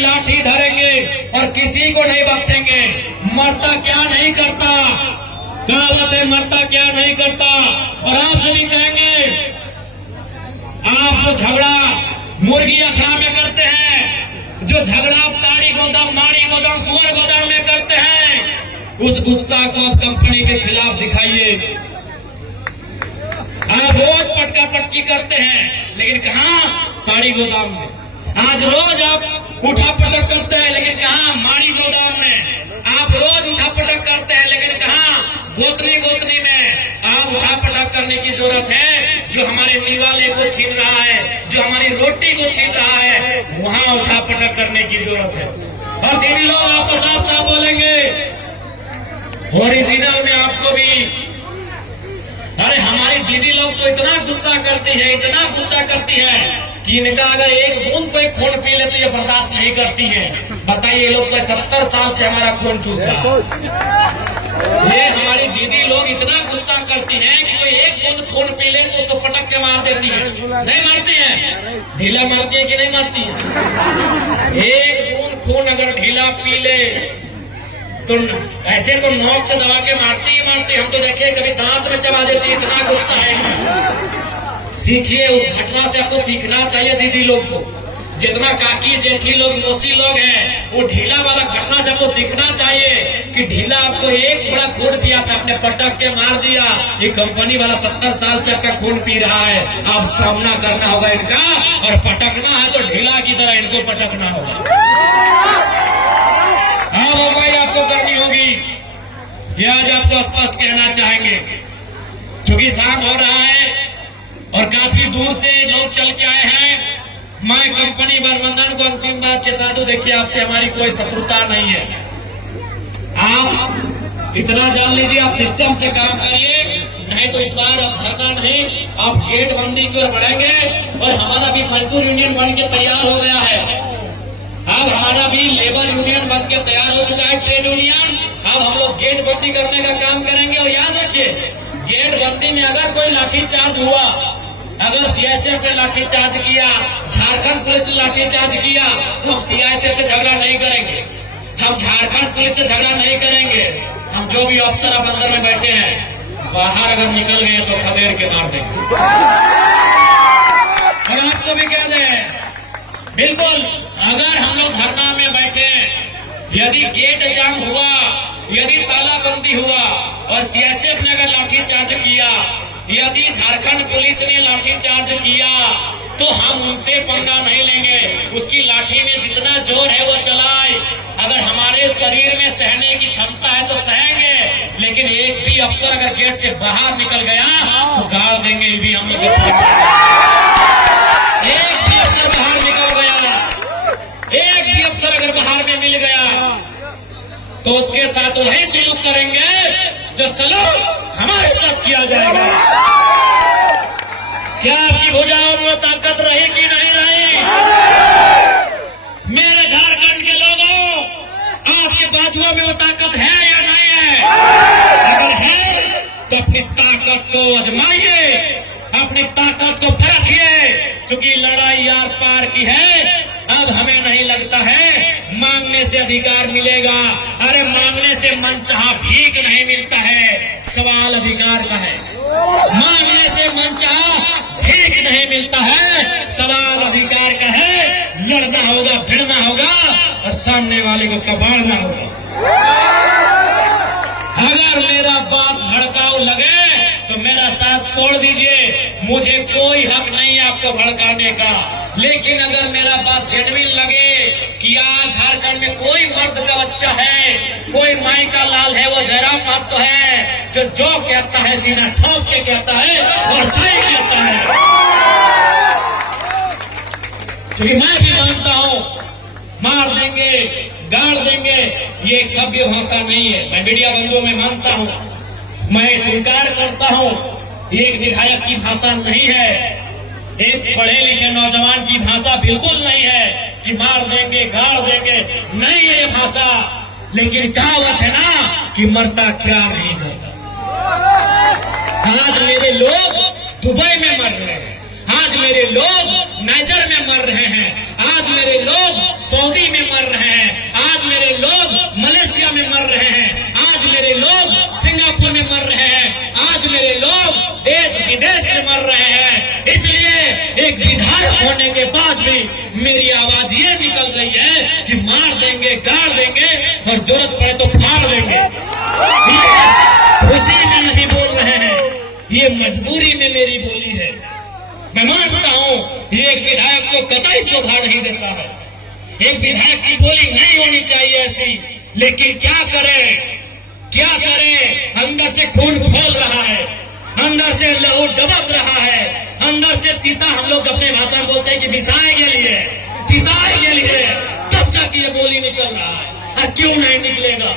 लाठी धरेंगे और किसी को नहीं बख्शेंगे। मरता क्या नहीं करता, कहावत है मरता क्या नहीं करता। और आपसे भी कहेंगे, आप जो झगड़ा मुर्गी अखाड़ा में करते हैं, जो झगड़ा ताड़ी गोदाम, माड़ी गोदाम, सुअर गोदाम में करते हैं, उस गुस्सा को आप कंपनी के खिलाफ दिखाइए। आप रोज पटका पटकी करते हैं, लेकिन कहाँ? ताड़ी गोदाम में। आज रोज आप उठा पटक करते हैं, लेकिन कहाँ? माड़ी गोदाम में। आप रोज उठा पटक करते हैं, लेकिन कहाँ? गोतनी गोतनी में। आप उठा पटक करने की जरूरत है। जो हमारे निवाले को छीन रहा है, जो हमारी रोटी को छीन रहा है, वहाँ उठा पटक करने की जरूरत है। और दीदी लोग आपको साफ साफ बोलेंगे, ओरिजिनल में आपको भी, अरे हमारी दीदी लोग तो इतना गुस्सा करती है, इतना गुस्सा करती है कि इनका अगर एक बूंद कोई खून पी ले तो ये बर्दाश्त नहीं करती है। बताइए, ये लोग तो 70 साल से हमारा खून चूस रहा है। ये हमारी दीदी लोग इतना गुस्सा करती हैं कि कोई एक बूंद खून पी ले तो उसको पटक के मार देती है। नहीं मारती है? ढीला मारती है कि नहीं मारती है? एक बूंद खून अगर ढीला पी ले तो ऐसे तो नोक से दबा के मारती ही मारती। हम तो देखे कभी दांत में चबा देती, इतना गुस्सा है। सीखिए, उस घटना से आपको सीखना चाहिए दीदी लोग को। जितना काकी जेठी लोग, मौसी लोग हैं, वो ढीला वाला घटना से आपको सीखना चाहिए कि ढीला आपको एक थोड़ा खून पिया था, आपने पटक के मार दिया। ये कंपनी वाला 70 साल से आपका खून पी रहा है। आप सामना करना होगा इनका, और पटकना है तो ढीला की तरह इनको पटकना होगा। हाँ वो भाई आपको करनी होगी। ये आज आपको स्पष्ट कहना चाहेंगे, क्योंकि शाम हो रहा है और काफी दूर से लोग चल के आए हैं। मैं कंपनी प्रबंधन को अंतिम बात चेता दूं, देखिए आपसे हमारी कोई शत्रुता नहीं है। आप इतना जान लीजिए, आप सिस्टम से काम करिए, नहीं तो इस बार अब धरना नहीं, आप गेट बंदी की ओर बढ़ेंगे। और हमारा भी मजदूर यूनियन बन के तैयार हो गया है। अब हमारा भी लेबर यूनियन बन के तैयार हो चुका है, ट्रेड यूनियन। अब हम लोग गेट बंदी करने का काम करेंगे। और याद रखिए, गेट बंदी में अगर कोई लाठीचार्ज हुआ, अगर सीआईएसएफ ने लाठीचार्ज किया, झारखंड पुलिस ने लाठीचार्ज किया, तो हम सीआईएसएफ से झगड़ा नहीं करेंगे, हम झारखंड पुलिस से झगड़ा नहीं करेंगे। हम जो भी अफसर अब अंदर में बैठे हैं, बाहर अगर निकल गए तो खदेड़ के मार देंगे। और आपको भी कह दें, बिल्कुल अगर हम लोग धरना में बैठे, यदि गेट जाम हुआ, यदि तालाबंदी हुआ और सीआईएसएफ ने अगर लाठीचार्ज किया, यदि झारखंड पुलिस ने लाठीचार्ज किया, तो हम उनसे पंगा नहीं लेंगे। उसकी लाठी में जितना जोर है वो चलाए। अगर हमारे शरीर में सहने की क्षमता है तो सहेंगे, लेकिन एक भी अफसर अगर गेट से बाहर निकल गया तो गाड़ देंगे। भी हम लोग एक भी अफसर बाहर निकल गया, एक भी अफसर अगर बाहर में मिल गया तो उसके साथ वही सलूक करेंगे जो सलूक हमारे साथ किया जाएगा। क्या आपकी भुजाओं में ताकत रही कि नहीं रही? मेरे झारखंड के लोगों, आपके बाजुओं में वो ताकत है या नहीं है? अगर है तो अपनी ताकत को आजमाइए, अपनी ताकत को परखिए, क्योंकि लड़ाई यार पार की है। अब हमें नहीं लगता है मांगने से अधिकार मिलेगा। अरे मांगने से मनचाहा भीख नहीं मिलता है, सवाल अधिकार का है। मांगने से मनचाहा भीख नहीं मिलता है, सवाल अधिकार का है। लड़ना होगा, भिड़ना होगा और सामने वाले को कबाड़ना होगा। अगर मेरा बात भड़काऊ लगे तो मेरा साथ छोड़ दीजिए, मुझे कोई हक नहीं है आपको भड़काने का। लेकिन अगर मेरा बात जेन्युइन लगे कि आज झारखंड में कोई मर्द का बच्चा है, कोई माई का लाल है, वो जयराम महतो है, जो कहता है सीना ठोक के कहता है और सही कहता है। क्योंकि मैं भी मानता हूं, मार देंगे, गाड़ देंगे, ये एक सभ्य भाषा नहीं है। मैं मीडिया बंधुओं में मानता हूं, मैं स्वीकार करता हूं, ये एक विधायक की भाषा नहीं है, एक पढ़े लिखे नौजवान की भाषा बिल्कुल नहीं है कि मार देंगे, गाड़ देंगे, नहीं है ये भाषा। लेकिन कहावत है ना कि मरता क्या नहीं करता। आज मेरे लोग दुबई में मर रहे हैं, आज मेरे लोग नाइजर में मर रहे हैं, आज मेरे लोग सऊदी में मर रहे हैं, आज मेरे लोग मलेशिया में मर रहे हैं, आज मेरे लोग सिंगापुर में मर रहे हैं, आज मेरे लोग देश विदेश में मर रहे हैं। इसलिए एक विधायक होने के बाद भी मेरी आवाज ये निकल रही है कि मार देंगे, गाड़ देंगे और जरूरत पड़े तो फाड़ देंगे। खुशी में नहीं बोल रहे हैं, ये मजबूरी में मेरी बोली है। मैं मानता हूं ये एक विधायक को कतई शोभा नहीं देता है, एक विधायक की बोली नहीं होनी चाहिए ऐसी, लेकिन क्या करें, क्या करें, अंदर से खून खोल रहा है, अंदर से लहू डबक रहा है, अंदर से तीता, हम लोग अपने भाषा में बोलते हैं कि बिसाए के लिए, तीताए के लिए, तब तक ये बोली निकल रहा है। और क्यों नहीं निकलेगा?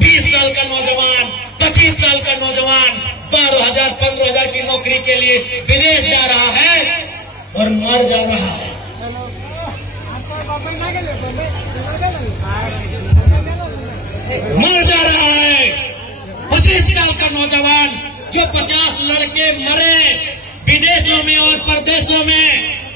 20 साल का नौजवान, 25 साल का नौजवान 12,000 15,000 की नौकरी के लिए विदेश जा रहा है और मर जा रहा है। मर जा रहा है। 25 साल का नौजवान जो 50 लड़के मरे विदेशों में और परदेशों में,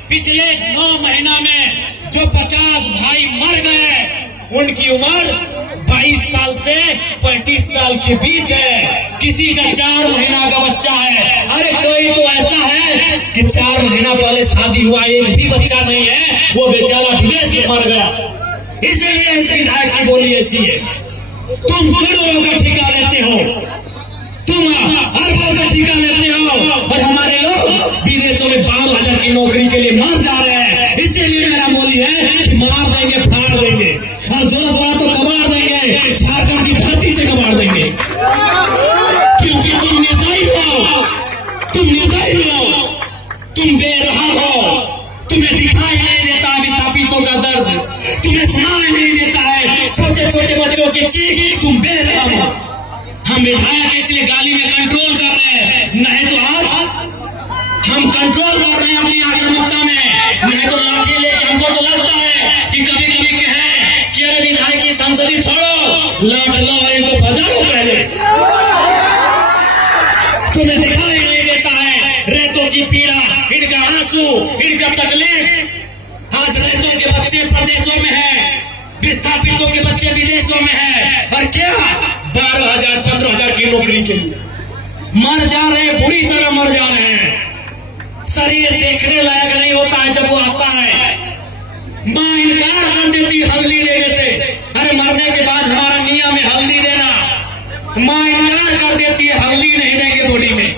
पिछले 9 महीना में जो 50 भाई मर गए, उनकी उम्र 22 साल से 35 साल के बीच है। किसी का 4 महीना का बच्चा है। अरे कोई तो ऐसा है कि 4 महीना पहले शादी हुआ, एक भी बच्चा नहीं है, वो बेचारा विदेश में मर गया। इसलिए इस विधायक की बोली ऐसी है, तुम करोड़ों का ठेका लेते हो, तुम अरबों का ठेका लेते हो और हमारे लोग विदेशों में 12,000 की नौकरी के लिए मर जा रहे हैं। इसीलिए मेरा बोली है कि मार देंगे, फाड़ देंगे और जरूरत पड़ा तो कबाड़ देंगे, झारखंड की धरती से कबाड़ देंगे। क्योंकि तुम नेता ही हो, तुम नेता ही हो, तुम बेरहम हो, तुम्हें दिखाई नहीं देता विस्थापितों का दर्द, तुम्हें सुनाई नहीं देता है छोटे छोटे बच्चों की चीख, तुम बेरहम हो। हम विधायक इसलिए गाली में कंट्रोल कर रहे हैं, नहीं तो आज हम कंट्रोल कर रहे हैं अपनी आक्रामकता में, नहीं तो लाठी लेके हमको तो लगता है कि कभी कभी कहें कि अरे विधायक की संसदी छोड़ो, लाठ लो और इनको बजाओ पहले। तुम्हें दिखाई नहीं देता है रेतों की पीड़ा, इनका आंसू, इनका तकलीफ। आज रेतों के बच्चे प्रदेशों में है, विस्थापितों के बच्चे विदेशों में है, और क्या 12,000 15,000 की नौकरी के लिए मर जा रहे हैं, बुरी तरह मर जा रहे हैं। शरीर देखने लायक नहीं होता है जब वो आता है। मां इनकार कर देती हल्दी देने से, अरे मरने के बाद हमारा नियम है हल्दी देना, मां इनकार कर देती है, हल्दी नहीं देंगे बॉडी में,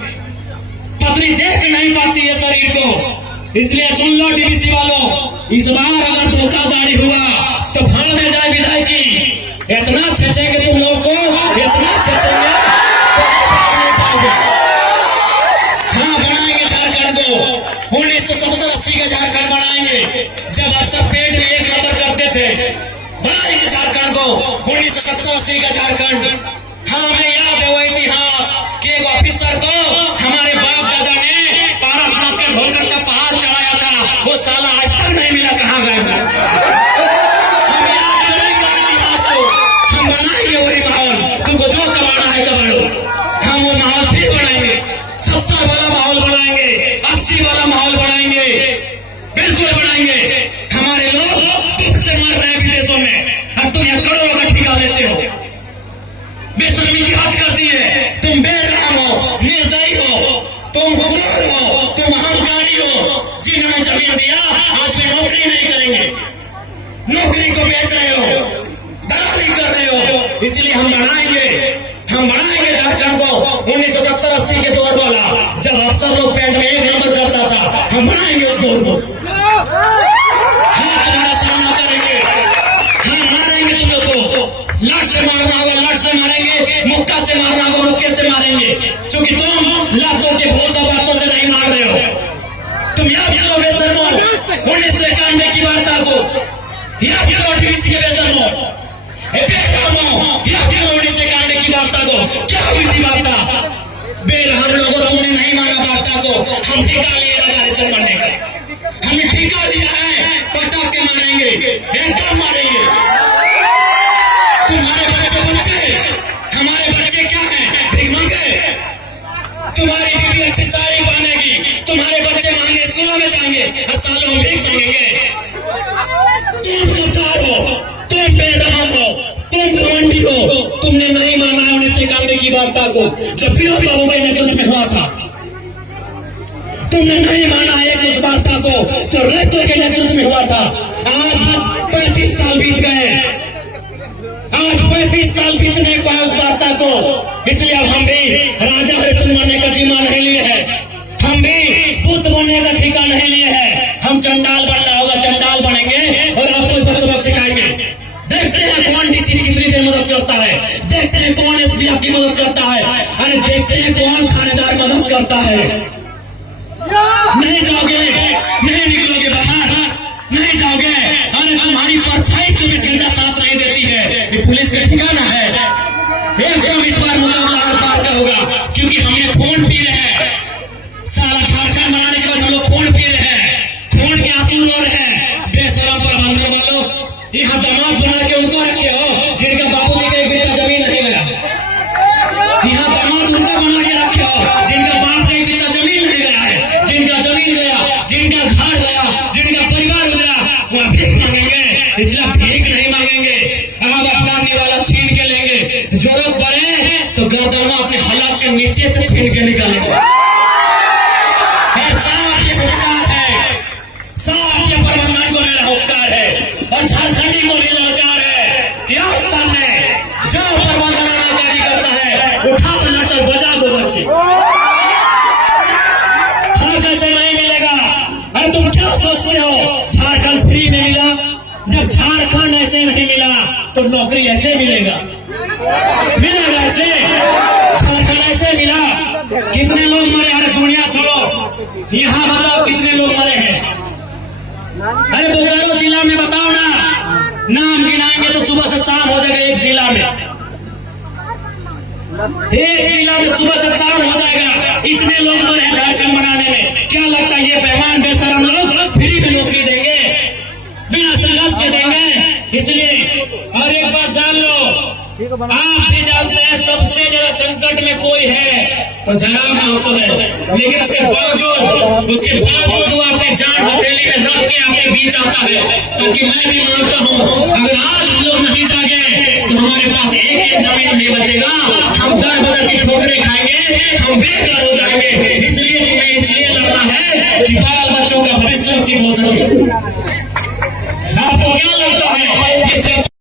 पत्नी देख नहीं पाती है शरीर को। इसलिए सुन लो डीवीसी वालों, इस बार अगर धोखाधड़ी हुआ तो भाड़ में जाए विधायकी। इतना छेचेंगे तुम लोग को, इतना छेचेंगे हाँ बनाएंगे झारखंड को। 1970-80 का झारखंड बनाएंगे, जब अफसर पेट में 1 नंबर करते थे। बनाएंगे झारखंड को 1970-80 का झारखंड। हाँ हमें याद है वो इतिहास कि एक ऑफिसर को हमारे बाप दादा ने पारासनाथ के ढोलकर का पहाड़ चढ़ाया था, वो साला आज तक नहीं मिला, कहाँ गए। हम याद करेंगे इतिहास को, हम बनाएंगे वही माहौल, तुमको जो कमाना है कमाओ, हम वो माहौल फिर बनाएंगे, 70 वाला माहौल बनाएंगे, 80 वाला माहौल बनाएंगे, बिल्कुल बनाएंगे। हमारे लोग दुख से मर रहे हैं विदेशों में और तुम यहाँ करोड़ों का ठेका लेते हो। बेशर्मी की बात करती है, तुम बेरहम हो, निर्दयी हो, तुम क्रूर हो, तुम अहंकारी हो। जिन्होंने जमीन दिया आज भी नौकरी नहीं करेंगे, नौकरी को बेच रहे हो, दलाली कर रहे हो। इसलिए हम बनाएंगे झारखंड को 1970-80 के दौर वाला, जब अफसर लोग पेट में 1 नंबर करता था, हम बनाएंगे उस दौर को। हाँ तुम्हारा सामना करेंगे, हाँ मारेंगे तुम लोग को, लाठ से मारना होगा लाठ से मारेंगे, मुक्का से मारना होगा मुक्के से मारेंगे, क्योंकि तुम लाखों के भूत बातों से नहीं मार रहे हो। तुम याद करो बेशर्मो 1991 की वार्ता को, याद करो डीवीसी के बेशर्मो, याद करो 1991 की वार्ता को, क्या हुई थी वार्ता। बेरहम लोगों तुमने नहीं माना वार्ता को, हम ठेका लिए रिजर्वेशन करने का, हमने ठेका लिया है, पटाख के मारेंगे, एकदम मारेंगे। तुम्हारे बच्चे हमारे बच्चे क्या हैं, भिख मंगे। तुम्हारी बीवी अच्छी साड़ी पहनेगी, तुम्हारे बच्चे महंगे स्कूलों में जाएंगे और सालों हम भीख मांगेंगे। तुम सरकार हो, तुम बेरहम हो, तुम घमंडी हो। तुमने नहीं माना 1991 की वार्ता को जो विनोद बाबू के नेतृत्व में हुआ था। तुमने नहीं माना एक उस वार्ता को जो रेतो के नेतृत्व में हुआ था। आज 35 साल बीत गए, आज 35 साल बीतने को है उस वार्ता को। इसलिए अब हम भी राजा हरिश्चंद्र बनने का जिम्मा नहीं लिए है, हम भी बुद्ध बनने का ठिका नहीं लिए है। हम चंडाल बनना होगा, चंडाल बनेंगे और आपको इस पर सबक सिखाएंगे। देखते हैं कौन डीसी कितनी देर मदद करता है, देखते हैं कौन एसपी आपकी मदद करता है, अरे देखते हैं कौन थानेदार मदद करता है। नहीं जाओगे, नहीं निकलोगे बाहर, नहीं जाओगे। अरे तुम्हारी परछाई 24 घंटा साथ नहीं देती है, ये पुलिस का ठिकाना है। एकदम इस बार मुकाबला हर पार का होगा, क्योंकि हमने खून पी रहे हैं। साला झारखंड बनाने के बाद हम लोग खून पी रहे हैं, खून के आंसू रो रहे हैं। बेशरम प्रबंधन वालों, यहाँ दामाद बना के उनको रखे हो जिनका बापू जी का एक बित्ता जमीन नहीं गया। यहाँ दामाद उनको बना के रखे हो जिनका बाप का एक बित्ता जमीन नहीं गया है, जिनका जमीन गया, जिनका घर गया, जिनका परिवार गया, वो भीख मांगेंगे। इसलिए भीख नहीं मांगेंगे, अब अपना निवाला छीन के लेंगे। जरूरत पड़े तो गर्दन अपने हलाक के नीचे से छीन के निकालेंगे। और साफ ये हुक्कार है, साफ ये प्रबंधन को मेरा हुक्कार है और झारखंडी को भी ललकार है कि आज सामने जो प्रबंधन अनाकारी करता है उठा लाकर बजा दो करके। हाँ, कैसे नहीं मिलेगा? अरे तुम क्या सोचते हो झारखंड फ्री में मिला? जब झारखंड ऐसे नहीं मिला तो नौकरी ऐसे मिलेगा, मिलेगा ऐसे? झारखंड ऐसे मिला? कितने लोग मरे? अरे दुनिया छोड़ो, यहाँ बताओ कितने लोग मरे हैं? अरे बोकारो जिला में बताओ ना, नाम गिनाएंगे तो सुबह से शाम हो जाएगा। एक जिला में, एक जिला में सुबह से शाम हो जाएगा। इतने लोग मरे हैं झारखंड बनाने में। क्या लगता है ये बेईमान बेशरम लोग फ्री में नौकरी देंगे, बिना संघर्ष के देंगे? इसलिए और एक बात जान लो, आप भी जानते हैं सबसे ज्यादा संकट में कोई है तो जनाब महतो है, लेकिन उसके बावजूद वो अपनी जान हथेली में रख के अपने बीच आता है। ताकि मैं भी मानता हूँ अगर आज हम लोग नहीं जागे तो हमारे पास एक जमीन नहीं बचेगा, हम दर बदर की ठोकरें खाएंगे, हम बेघर हो जाएंगे। इसलिए हमें इसलिए लड़ना है कि बाल बच्चों का भविष्य सुरक्षित हो सके।